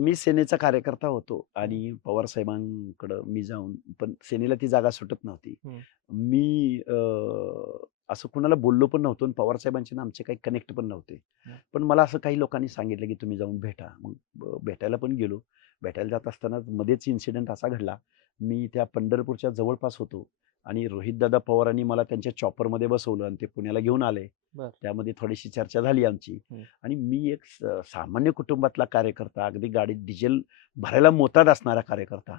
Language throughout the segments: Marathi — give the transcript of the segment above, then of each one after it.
मी सेनेचा कार्यकर्ता होतो आणि पवार साहेबांकडं मी जाऊन पण सेनेला ती जागा सुटत नव्हती. मी असं कुणाला बोललो पण नव्हतो पवार साहेबांचे ना आमचे काही कनेक्ट पण नव्हते. पण मला असं काही लोकांनी सांगितलं की तुम्ही जाऊन भेटा मग भेटायला पण गेलो भेटायला जात असताना मध्येच इन्सिडेंट असा घडला मी त्या पंढरपूरच्या जवळपास होतो आणि रोहितदादा पवारांनी मला त्यांच्या चॉपरमध्ये बसवलं आणि ते पुण्याला घेऊन आले. त्यामध्ये थोडीशी चर्चा झाली आमची. आणि मी एक सामान्य कुटुंबातला कार्यकर्ता अगदी गाडीत डिझेल भरायला मोताद असणारा कार्यकर्ता.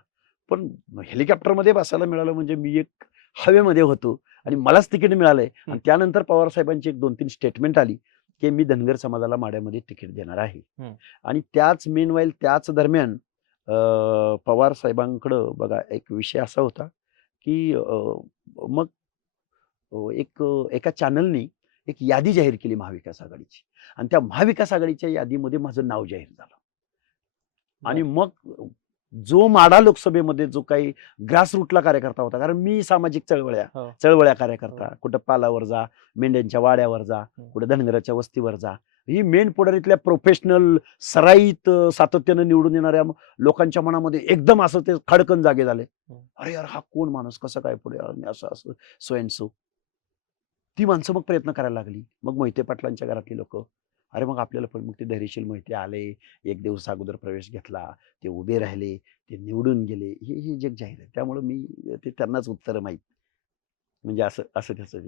पण हेलिकॉप्टरमध्ये बसायला मिळालं म्हणजे मी एक हवेमध्ये होतो आणि मलाच तिकीट मिळालंय. आणि त्यानंतर पवार साहेबांची एक दोन तीन स्टेटमेंट आली की मी धनगर समाजाला माड्यामध्ये तिकीट देणार आहे. आणि त्याच मेनवाईल त्याच दरम्यान पवार साहेबांकडं बघा एक विषय असा होता की मग एक एका चॅनलनी एक यादी जाहीर केली महाविकास आघाडीची. आणि त्या महाविकास आघाडीच्या यादीमध्ये माझं नाव जाहीर झालं. आणि मग जो माडा लोकसभेमध्ये जो काही ग्रासरूटला कार्यकर्ता होता कारण मी सामाजिक चळवळ्या हो. चळवळ्या कार्यकर्ता कुठं पालावर जा मेंढ्यांच्या वाड्यावर जा हं. कुठं धनगराच्या वस्तीवर जा ही मेन पुढारीतल्या प्रोफेशनल सराईत सातत्यानं निवडून येणाऱ्या लोकांच्या मनामध्ये एकदम असं ते खडकन जागे झाले. हं. अरे यार हा कोण माणूस? कसं काय पुढे असं असं सो अँड सो. ती माणसं मग प्रयत्न करायला लागली. मग मोहिते पाटलांच्या घरातली लोक अरे मग आपल्याला पण मग ते धैर्यशील मोहिते आले एक दिवस अगोदर प्रवेश घेतला ते उभे राहिले ते निवडून गेले. हे हे जग जाहीर आहे. त्यामुळे मी ते त्यांनाच उत्तर माहीत. म्हणजे असं असं कसं